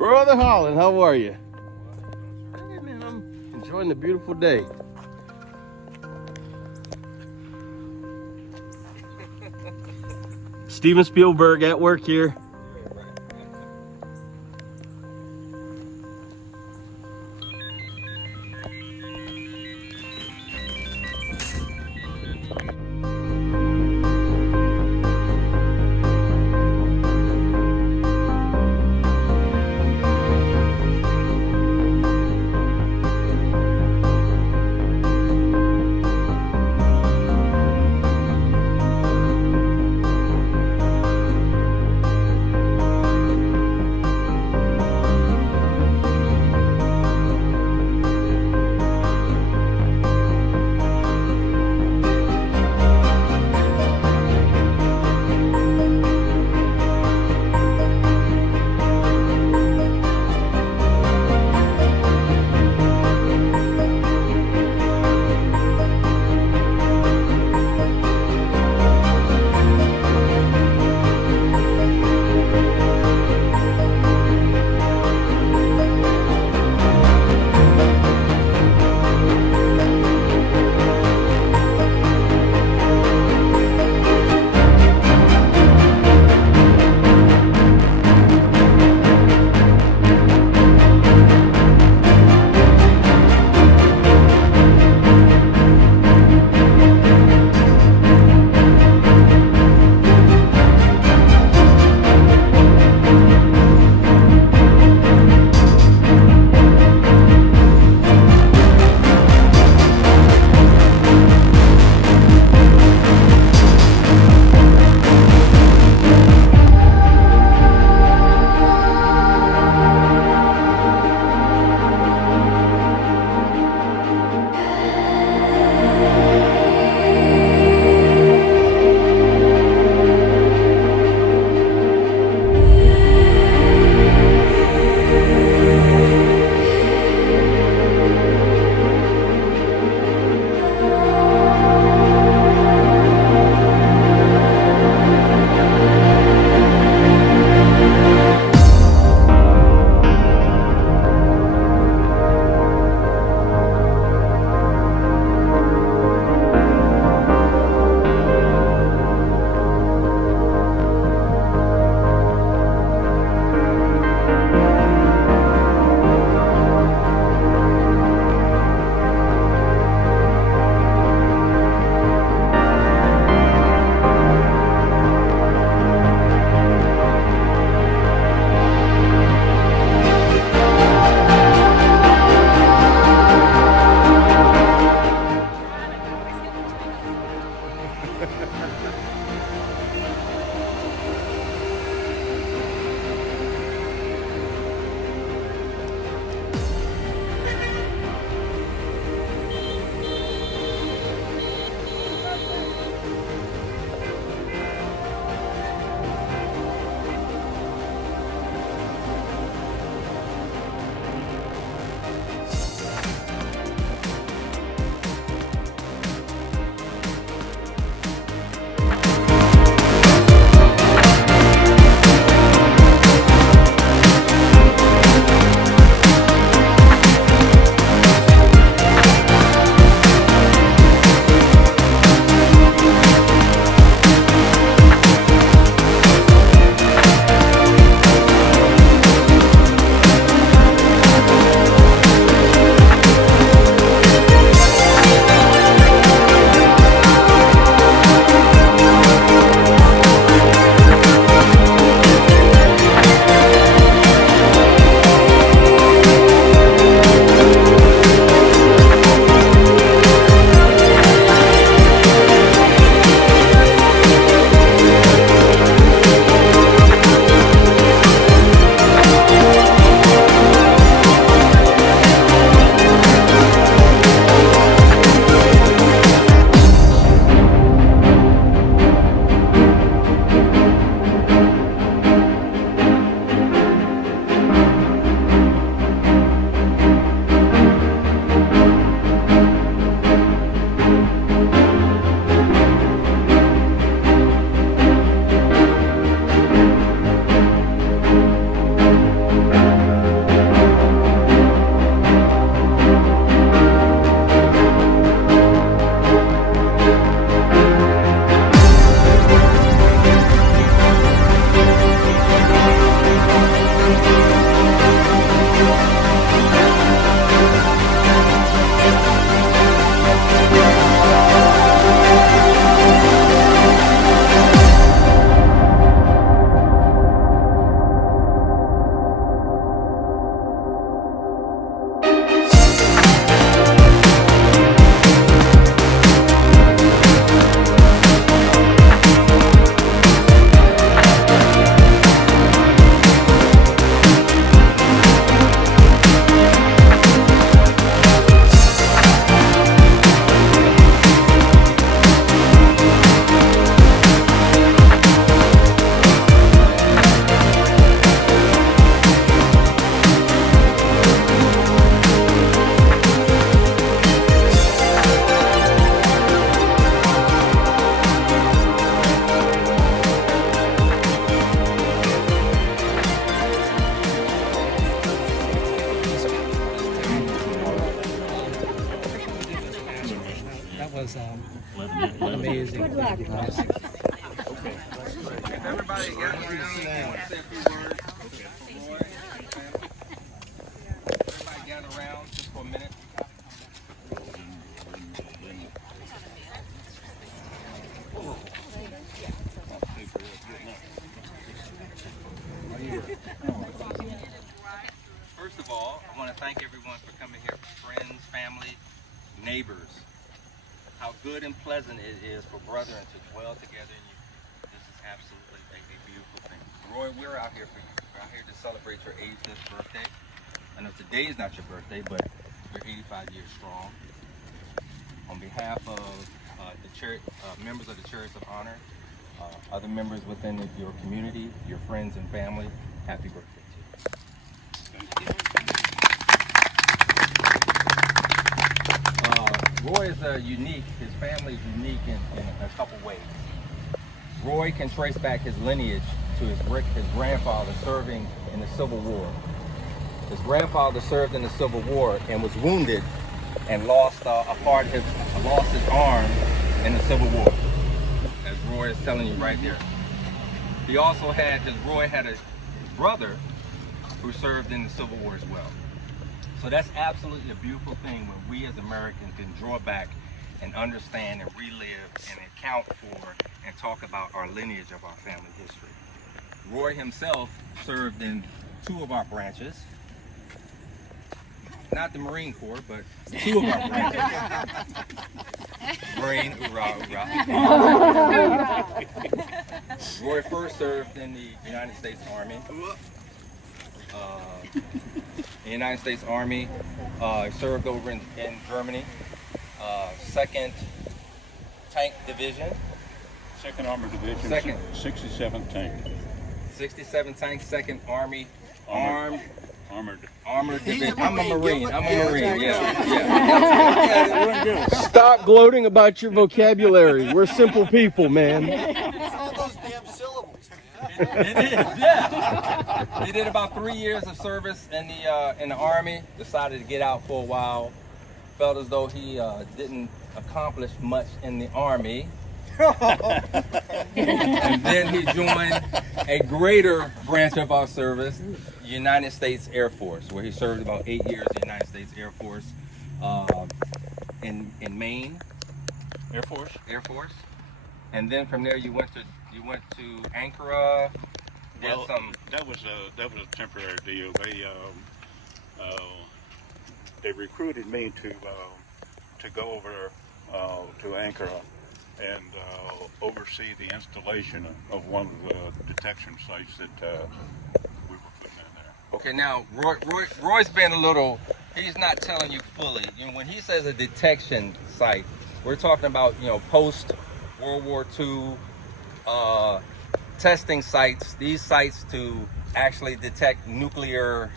Brother Holland, how are you? Hey man, I'm enjoying the beautiful day. Steven Spielberg at work here. Good luck. If everybody got around, say a few words for Roy. Everybody gather around just for a minute. First of all, I want to thank everyone for coming here, friends, family, neighbors. How good and pleasant it is for brethren to dwell together in you. This is absolutely a beautiful thing. Roy, we're out here for you. We're out here to celebrate your 85th birthday. I know today is not your birthday, but you're 85 years strong. On behalf of the church, members of the Chariots of Honor, other members within your community, your friends and family, happy birthday to you. Roy is unique. His family is unique in a couple ways. Roy can trace back his lineage to his grandfather serving in the Civil War. His grandfather served in the Civil War and was wounded and lost his arm in the Civil War, as Roy is telling you right there. He also Roy had a brother who served in the Civil War as well. So that's absolutely a beautiful thing when we as Americans can draw back and understand and relive and account for and talk about our lineage of our family history. Roy himself served in 2 of our branches. Not the Marine Corps, but 2 of our branches. Marine, hoorah, hoorah. Roy first served in the United States Army. The United States Army, served over in Germany, 2nd Tank Division. 2nd Armored Division, 67th Tank. 67 Tank, 2nd Army, Armored Division. I'm a Marine, yeah. Stop gloating about your vocabulary. We're simple people, man. It's all those damn syllables, man. It is, yeah. He did about 3 years of service in the Army, decided to get out for a while, felt as though he didn't accomplish much in the Army. And then he joined a greater branch of our service, United States Air Force, where he served about 8 years in the United States Air Force in Maine. Air Force. And then from there you went to Ankara. Well, that was a temporary deal. They recruited me to go over to Ankara and oversee the installation of one of the detection sites that we were putting in there. Okay, now Roy's been a little. He's not telling you fully. You know, when he says a detection site, we're talking about post World War II testing sites. These sites to actually detect nuclear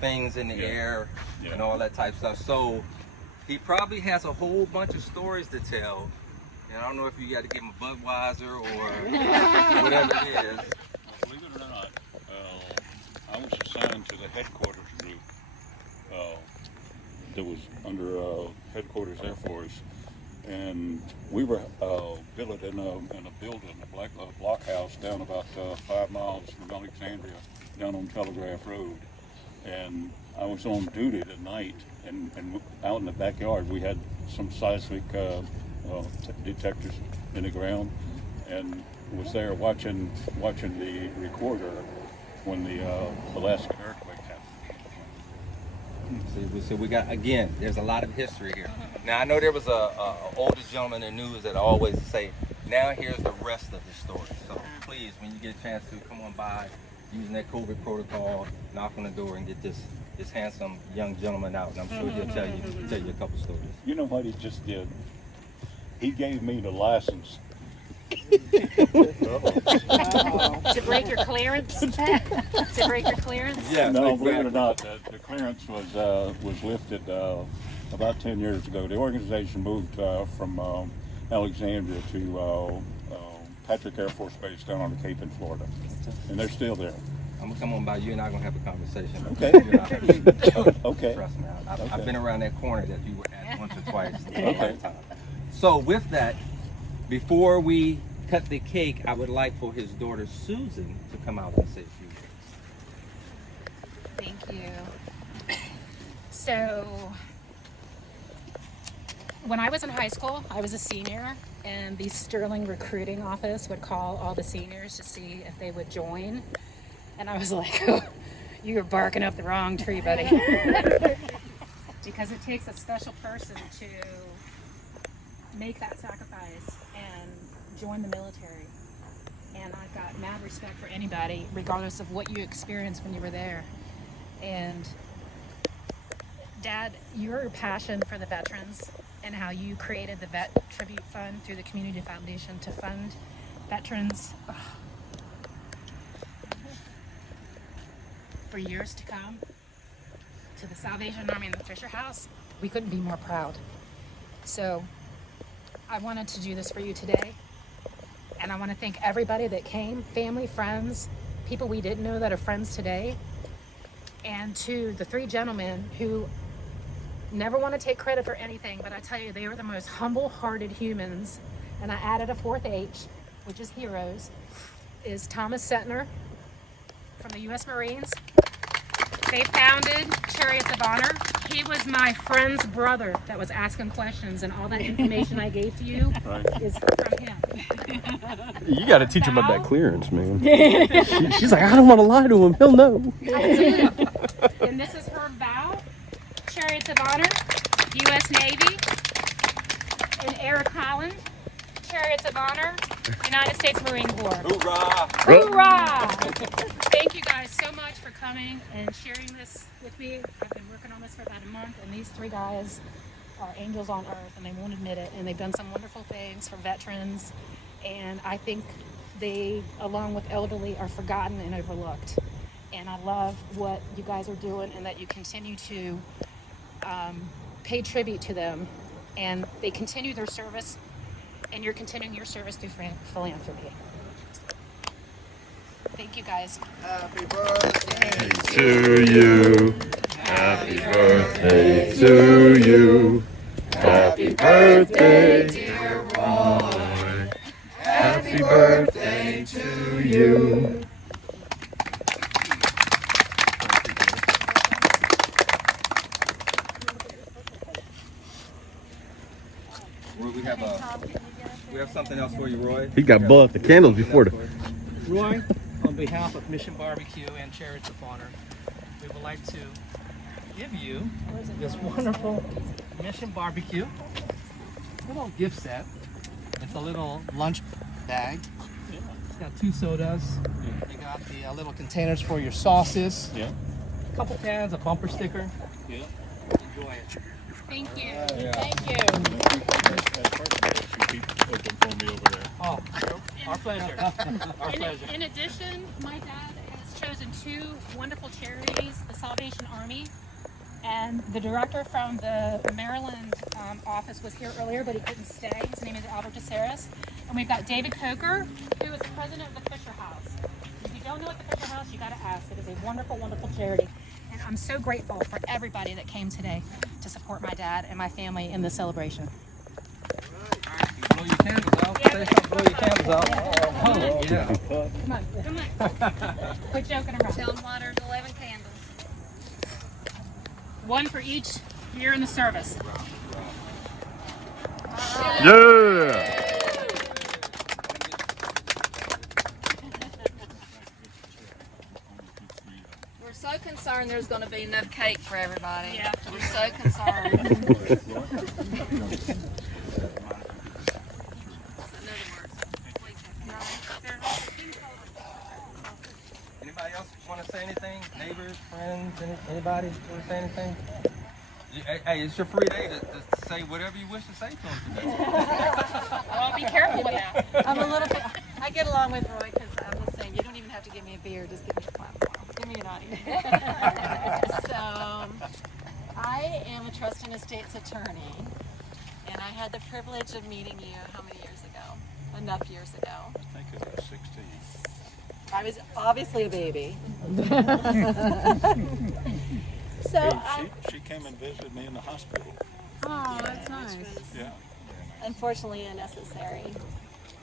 things in the air and all that type of stuff. So he probably has a whole bunch of stories to tell. And I don't know if you got to give him a Budweiser or whatever it is. Believe it or not, I was assigned to the headquarters group that was under Headquarters Air Force, and we were billeted in a building, a blockhouse down about 5 miles from Alexandria, down on Telegraph Road. And I was on duty at night, and out in the backyard we had some seismic detectors in the ground, and was there watching the recorder when the Alaska earthquake happened. So we got, again, there's a lot of history here. Now I know there was a older gentleman in the news that always say, now here's the rest of the story. So please, when you get a chance to come on by, using that COVID protocol, knock on the door and get this handsome young gentleman out, and I'm sure he'll tell you a couple stories. You know what he just did? He gave me the license. To break your clearance? To break your clearance? Yeah. No, believe it or not, the clearance was lifted about 10 years ago. The organization moved from Alexandria to Patrick Air Force Base down on the Cape in Florida, and they're still there. I'm gonna come on by. You and I are gonna have a conversation. Okay. Okay. Trust me, I've been around that corner that you were at once or twice. Okay. So with that Before we cut the cake, I would like for his daughter Susan to come out and say a few words. Thank you. So, when I was in high school, I was a senior, and the Sterling recruiting office would call all the seniors to see if they would join. And I was like, oh, you're barking up the wrong tree, buddy. Because it takes a special person to make that sacrifice and join the military. And I've got mad respect for anybody, regardless of what you experienced when you were there. And Dad, your passion for the veterans and how you created the Vet Tribute Fund through the Community Foundation to fund veterans for years to come, to the Salvation Army and the Fisher House, we couldn't be more proud. So I wanted to do this for you today. And I want to thank everybody that came, family, friends, people we didn't know that are friends today, and to the three gentlemen who never want to take credit for anything, but I tell you, they were the most humble-hearted humans. And I added a fourth H, which is heroes, is Thomas Setner from the U.S. Marines. They founded Chariots of Honor. He was my friend's brother that was asking questions, and all that information I gave to you is from him. You got to teach him about that clearance, man. She's like, I don't want to lie to him. He'll know. I do. And this is her vow. Chariots of Honor, U.S. Navy. And Eric Holland, Chariots of Honor, United States Marine Corps. Hoorah! Hoorah! Thank you guys so much for coming and sharing this with me. I've been working on this for about a month, and these three guys are angels on earth, and they won't admit it. And they've done some wonderful things for veterans, and I think they, along with elderly, are forgotten and overlooked. And I love what you guys are doing, and that you continue to pay tribute to them, and they continue their service, and you're continuing your service through philanthropy. Thank you guys. Happy birthday To you. Happy birthday to you. Happy birthday, dear Roy. Happy birthday to you. Roy, we have something else for you, Roy. He got blow up the candles before the. Roy, on behalf of Mission Barbecue and Chariots of Honor, we would like to give you this wonderful Mission Barbecue little gift set. It's a little lunch bag. It's got 2 sodas. You got the little containers for your sauces. Yeah. A couple cans, a bumper sticker. Yeah. Enjoy it. Thank you. Yeah. Thank you. You keep open for me over there. Oh, our pleasure. Our pleasure. In addition, my dad has chosen 2 wonderful charities, the Salvation Army, and the director from the Maryland office was here earlier, but he couldn't stay. His name is Albert DeSaris. And we've got David Coker, who is the president of the Fisher House. If you don't know what the Fisher House, you got to ask. It is a wonderful, wonderful charity. And I'm so grateful for everybody that came today to support my dad and my family in this celebration. Blow your candles out. Say something, blow your candles out. Oh, yeah. Come on, come on. Quit joking around. Tell them why there's 11 candles. 1 for each year in the service. Yeah. We're so concerned there's going to be enough cake for everybody. Yeah. We're so concerned. Anybody else want to say anything? Neighbors, friends, anybody want to say anything? Hey, it's your free day to say whatever you wish to say to them today. Well, be careful with that. I'm a little bit, I get along with Roy because I'm just saying, you don't even have to give me a beer, just give me a platform. Give me an audience. So, I am a trust and estates attorney, and I had the privilege of meeting you how many years ago? Enough years ago. I think it was 16. I was obviously a baby. So, She came and visited me in the hospital. oh, that's nice. Yeah. Unfortunately unnecessary.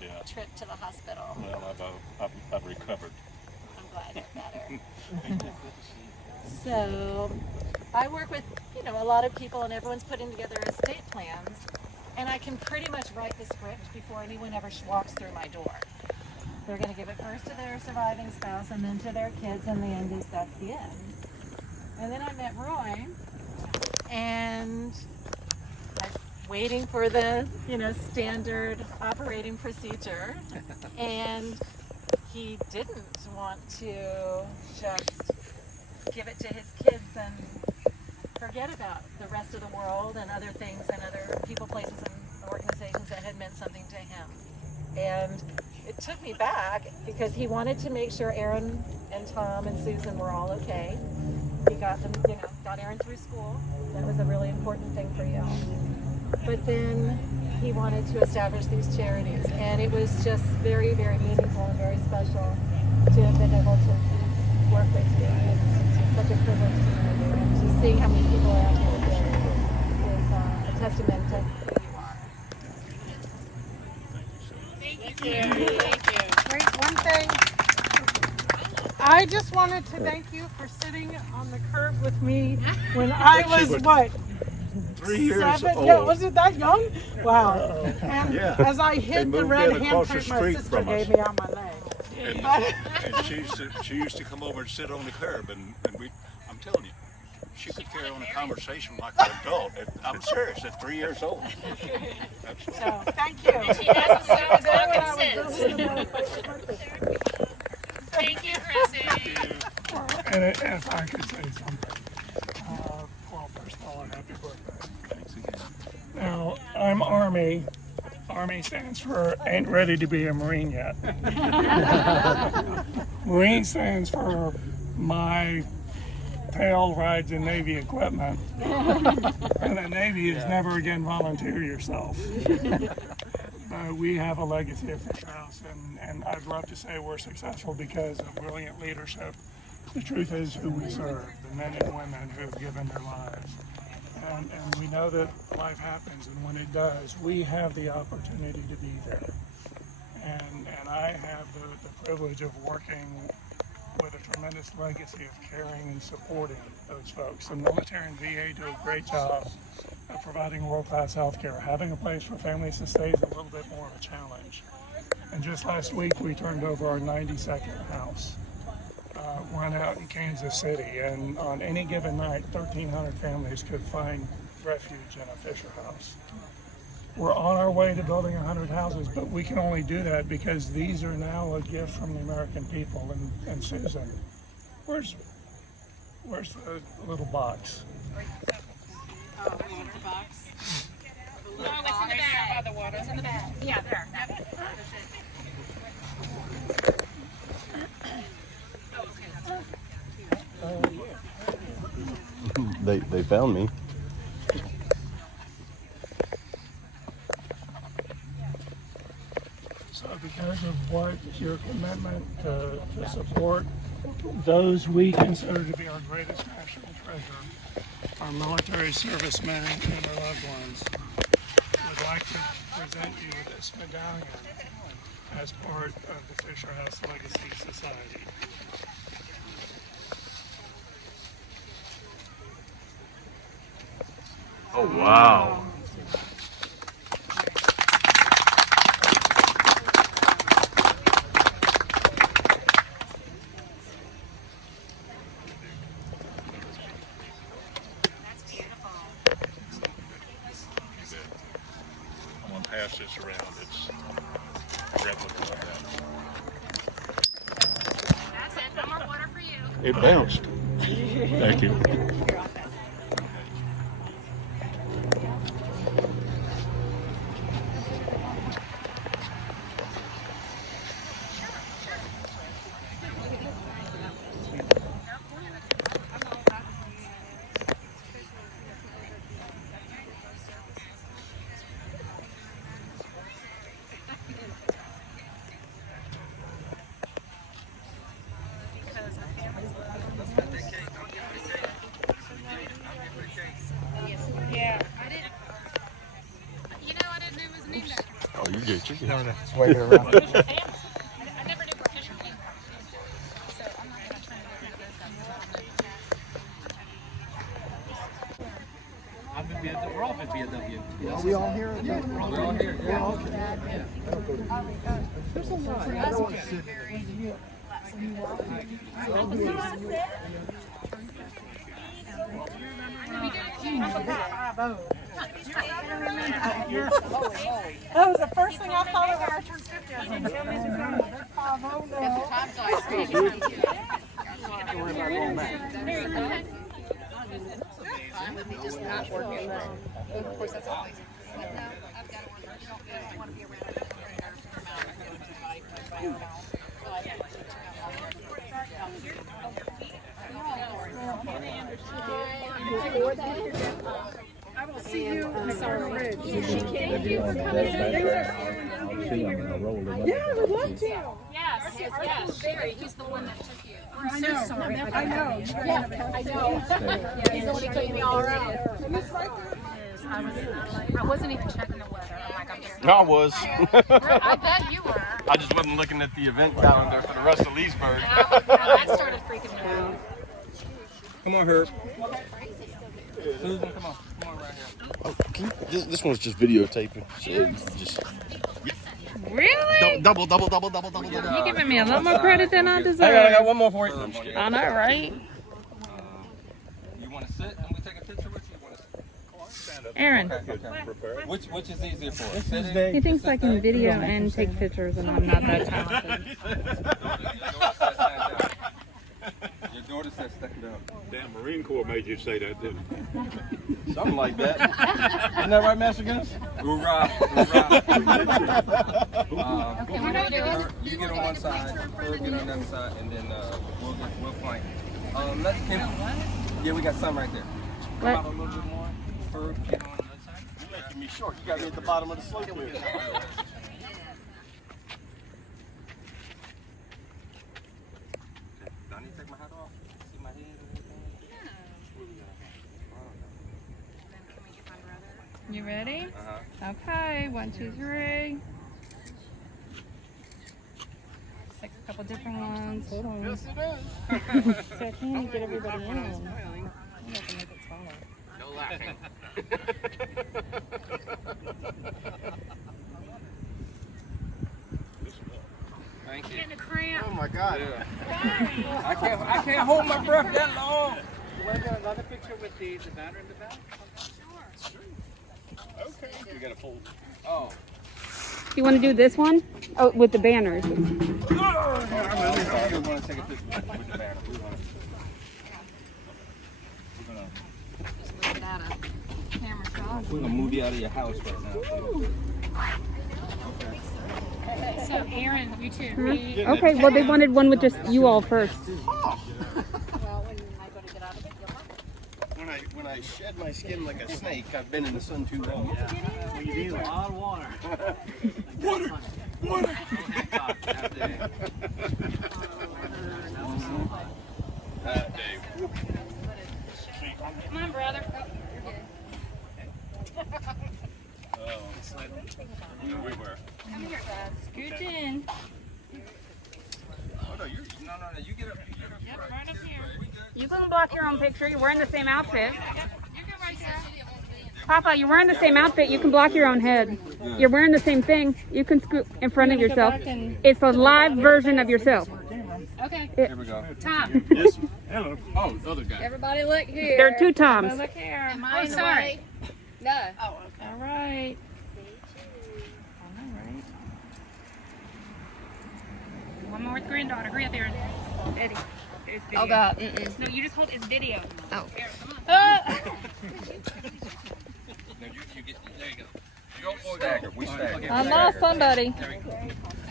Yeah. trip to the hospital. Well, I've recovered. I'm glad you're better. So I work with, a lot of people, and everyone's putting together estate plans, and I can pretty much write the script before anyone ever walks through my door. They're going to give it first to their surviving spouse and then to their kids, and the end is that's the end. And then I met Roy, and I was waiting for the, standard operating procedure, and he didn't want to just give it to his kids and forget about the rest of the world and other things and other people, places, and organizations that had meant something to him. And it took me back because he wanted to make sure Aaron and Tom and Susan were all okay. He got them, got Aaron through school. That was a really important thing for you. But then he wanted to establish these charities, and it was just very, very meaningful and very special to have been able to work with you. It's such a privilege to know you, and to see how many people are out here today is a testament to who you are. Thank you. Wait, one thing. I just wanted to thank you for sitting on the curb with me when I was, what? 3 years 7? old. Yeah, was it that young? Wow. And Yeah. as I hit the moved red in across the handprint my street sister from us. gave me on my leg. And she used to come over and sit on the curb, and I'm telling you, she could carry on a conversation like an adult. I'm serious, at 3 years old. Absolutely. So, thank you. And she hasn't stopped When talking I was since. listening to Thank you, Chrissy. And if I could say something, well, first of all, happy birthday. Thanks again. Now, I'm Army. Army stands for ain't ready to be a Marine yet. Marine stands for my tail rides in Navy equipment. And the Navy is never again volunteer yourself. We have a legacy of Fisher House, and I'd love to say we're successful because of brilliant leadership. The truth is who we serve, the men and women who have given their lives. And we know that life happens, and when it does, we have the opportunity to be there. And I have the privilege of working with a tremendous legacy of caring and supporting those folks. The military and VA do a great job of providing world-class health care. Having a place for families to stay is a little bit more of a challenge. And just last week, we turned over our 92nd house. One out in Kansas City, and on any given night, 1,300 families could find refuge in a Fisher House. We're on our way to building 100 houses, but we can only do that because these are now a gift from the American people. And Susan, where's the little box? No, it's in the bag. It's in the bag. Yeah, there. They found me. So because of what your commitment to support those we consider to be our greatest national treasure, our military servicemen and their loved ones, would like to present you with this medallion as part of the Fisher House Legacy Society. Oh, wow. I'm going to pass this around. It's a replica of that. That's it. No more water for you. It bounced. Thank you. Swinging around. I never knew Procession. So I'm not gonna try to do this. I'm in VFW. We're all in VFW. Are we all here? Yeah, we're all here. There's a lot. I don't want to sit That was the first thing I thought of when I turned 50. I said, Just not working. Of course, that's always. No, I've got to work. I don't want to be around it. I will see you on Sarah Ridge. Thank you for coming. Yeah, I would love to. Yes, yes. Barry, he's the one that took you. I'm so sorry. I know. Yeah, I know. He's the one who took me all around. I wasn't even checking the weather. I'm like, I'm just. I was. I bet you were. I just wasn't looking at the event calendar for the rest of Leesburg. That started freaking me out. Come on, Herb. Susan, come on. Come on right here. Oh, this one's just videotaping. So just Really? double. You're giving me a lot more credit than I deserve. I got one more for you. I know, right? You want to sit and we take a picture with you? You want to sit? Aaron, Okay. Which is easier for us? Sitting? he thinks I can video and take pictures, and I'm not that talented. Your daughter says stand up. Damn Marine Corps made you say that, didn't it? Something like that. Isn't that right, Master Guns? Hoorah, hoorah. Okay, we're gonna do it. You get on one side, Herb get on the other side, and then we'll flank. Yeah, we got some right there. Come What? out a little bit more. Herb, get on the other side. You're making me short. You got me at the bottom of the slope here. Do I need to take my hat off? See my head and everything? You ready? Uh-huh. Okay, 1, 2, 3. Take a couple different ones. Hold on. Yes, it is. So I can't get everybody in. I'm going to make it smaller. No laughing. Thank you. Getting a cramp. Oh my God. Yeah. I can't hold my breath that long. You want to do another picture with the banner in the back? Okay. You got to fold. Oh. You want to do this one? Oh, with the banners. I want to take a picture with the banner. We're gonna move you out of your house right now. So Aaron, you too. Me. Okay, well, they wanted one with just you all first. When I shed my skin like a snake, I've been in the sun too long. Well, you need a lot of water. Water. Come on, brother. Everywhere. Come here. Scooch in. Oh, no, you get up. Yep, right up here. You can block your own picture. You're wearing the same outfit. You're good right there. Papa, you're wearing the same outfit. You can block your own head. You're wearing the same thing. You can scoot in front of yourself. It's a live version of yourself. Okay. Here we go. Tom. Hello. Oh, the other guy. Everybody look here. There are 2 Toms. Look here. Am Oh, sorry. No. All right. One more with granddaughter. Hurry up, Aaron. Eddie. There's video. Oh God. No, you just hold his video. Oh. Aaron, come on. No, you get. There you go. You don't go stagger. We stagger. I lost somebody.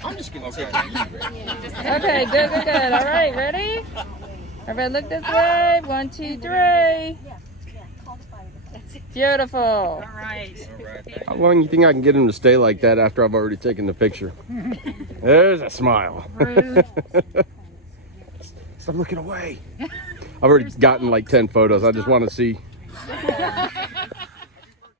I'm just gonna take Okay, good. All right, ready? Everybody look this way. 1, 2, 3. Beautiful. All right. How long you think I can get him to stay like that after I've already taken the picture? There's a smile. Stop looking away. I've already gotten like 10 photos. I just want to see.